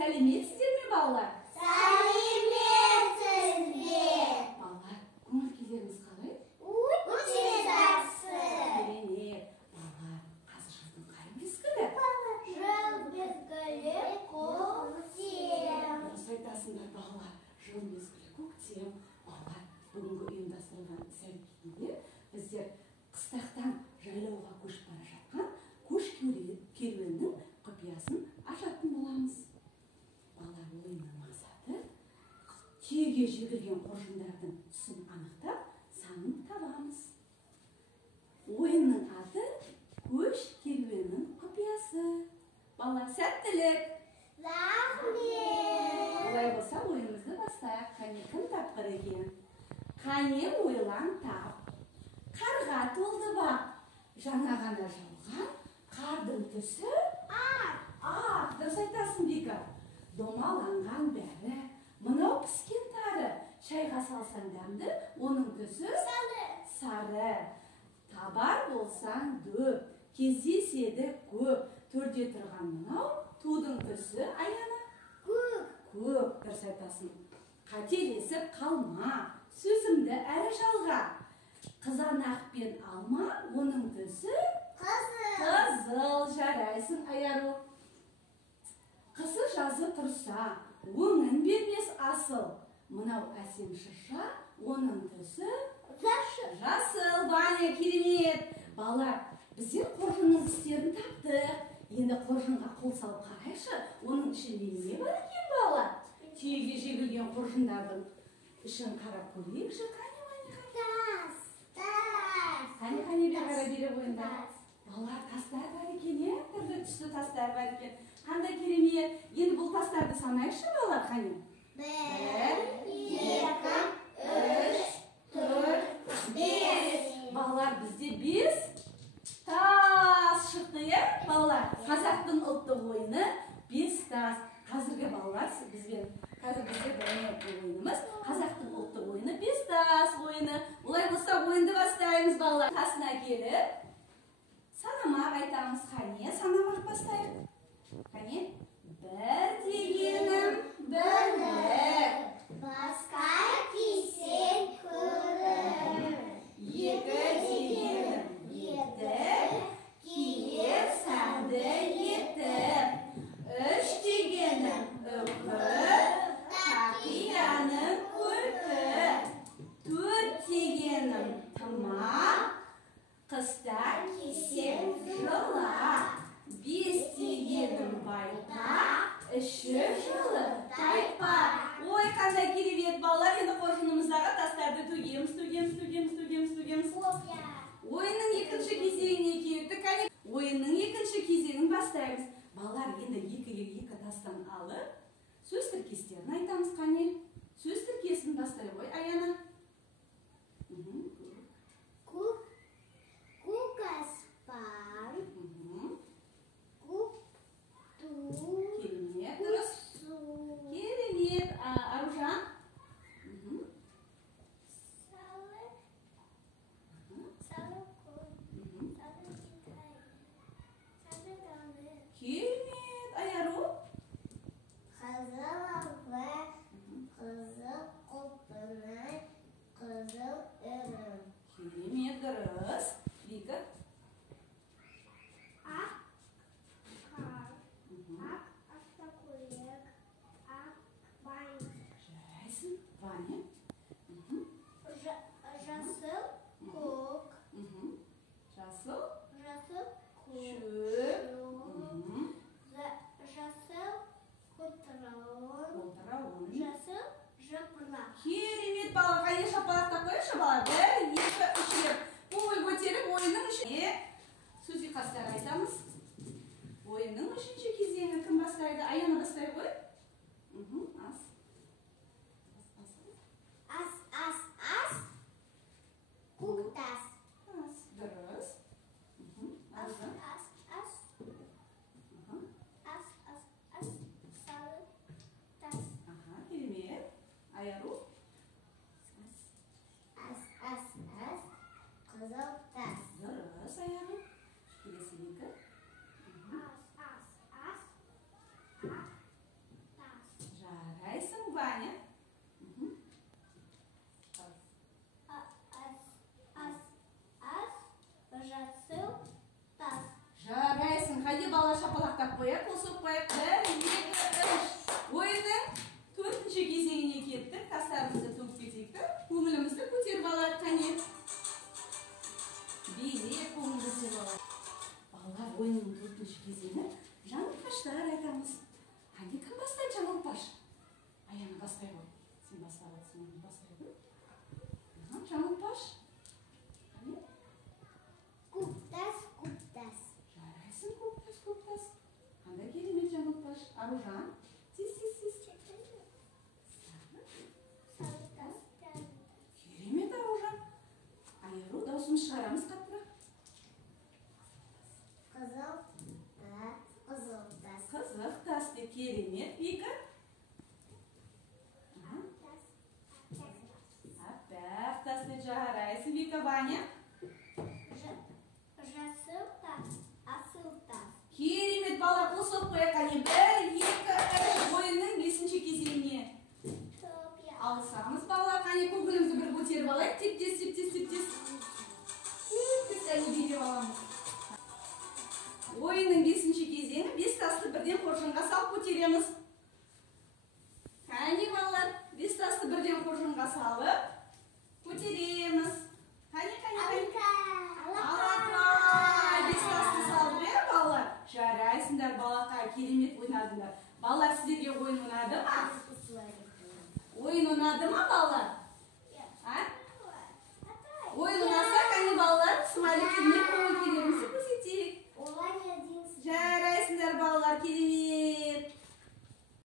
Сәлеметсіздер ме, балалар? Сәлеметсіздер. Балалар, көңіл-күйлеріңіз қалай? Өте жақсы. Керемет. Балалар, қазір жылдың қай мезгілі? Жыл мезгілі көктем. Дұрыс айтасыңдар, балалар. Жыл мезгілі көктем. Балалар, бүгінгі ұйымдастырылған іс-әрекетінде біздер қыстақтан жайлауға көшіп бара жатқан көш керуенінің құпиясын ашатын боламыз. Балалар, ойынның мақсаты түйеге жегілген қоржындардың түсін анықтап, санын табамыз. Ойынның аты көш керуенінің құпиясы. Балалар, сәттілік! Рахмет. Олай болса, ойынымызды бастайық. Қане, кім тапқыр екен? Қане, ойлан тап. Қарға толды бақ. Жаңа ғана жауған қардың түсі ақ. Дұрыс айтасың, Бека. Домаланған бәрі, мынау піскен тары. Шайға салсаң дәмді, оның түсі сары. Табар болсаң дөп, кездеседі көп. Төрде тұрған мынау тудың түсі аяна көк. Дұрыс айтасың. Қателесіп қалма, сөзімді әрі жалға. Қызанақ пен алма, оның түсі қызыл. Жарайсың, Аяру. Қысы жазы тұрса, өңін бермес асыл. Мынау әсем шырша, оның түсі жасыл. Ваня, керемет. Балалар, біздер қоржынның түстерін таптық. Енді қоржынға қол салып қарайшы, оның ішінде не бар екен, балалар? Түйеге жегілген қоржындардың ішін қарап көрейікші. Қане бері қара бере қойыңдар. Балалар, тастар бар екен, түрлі түсті тастар бар екен. Қандай керемет. Енді бұл тастарды санайықшы, балалар, қане? 1, 2, 3, 4, 5. Балалар, бізде 5 тас шықты, балалар? Қазақтың ұлттық ойыны 5 тас. Қазіргі балалар, бізде ойынымыз қазақтың ұлттық ойыны 5 тас ойыны. Олай болса, ойынды бастаймыз, балалар. Қасына келіп, санамақ айтамыз. Қане, санамақ бастайық. Қане, 1 дегенім бірлік. Басқа кисен көріп. 2 дегенім етік. Киіп сәнді етіп. 3 дегенім үкіп. Тақияның көркі. 4 дегенім тымақ. Қыста кисем жылы. 5 дегенім байтақ. 3 жылы тайпақ. Ой, қандай керемет, балалар. Енді қоржынымыздағы тастарды төгеміз. Ойынның екінші кезеңіне кеттік. Ойынның екінші кезеңін бастаймыз. Балалар, енді 2 тастан алып, сөз тіркестерін айтамыз. Қане, сөз тіркесін бастай ғой, Аяна. Көк аспан, көк ту, Керемет, дұрыс. Керемет, Аружан. Керемет, Аяру. Қызыл алға, қызыл құлпынай, қызыл үрім. Керемет, дұрыс. Вика. Ақ қар, ақ автокөлік, ақ бай. Жарайсың, Ваня. Жасыл көк, Жасыл. жасыл көк, Шөп. жасыл құтырауын, Қолтырауын. жасыл жапырақ. Керемет, балалар. Қане шапалақтап қойшы, балалар. 1, 2, 3 деп. Қол көтеріп, ойынның үшіне сөз ұйқастар айтамыз. Ойынның үшінші кезеңі кім бастайды? Аяна бастай ғой. Ас, көк тас. Дұрыс. Аружан. Сары тас. Керемет. Аяру. Қызыл тас. Дұрыс, Аяру. Келесі екі. Sarı tas. Керемет Аружан. Айыру даусымыз шығарамыз қаттырақ. Қызыл. Қызыл тас. Қызық тасты керемет. Вика. Аппақ тасты жарайсың. Вика, Ваня. Жасыл тас. Асыл тас. Керемет бала, қосылып қояйық. Қане 1, 2, 3 ойынның 5-ші кезеңіне. Топия. Алысамыз балалар, қане көңілімізді бір көтеріп алайық. Тептес. Қане билеп аламыз. Ойынның 5-ші кезеңі 5 тасты бірден қоржынға салып көтереміз. Қане балалар, 5 тасты бірден қоржынға салып көтереміз. Қане. Алақай, 5 тасты салып балалар. Жарайсыңдар балақай, керемет ойнадыңдар. Балалар, сіздерге ойын ұнады ма? Ойын ұнады ма балалар? Ойын ұнаса, қане балалар, смайликтермен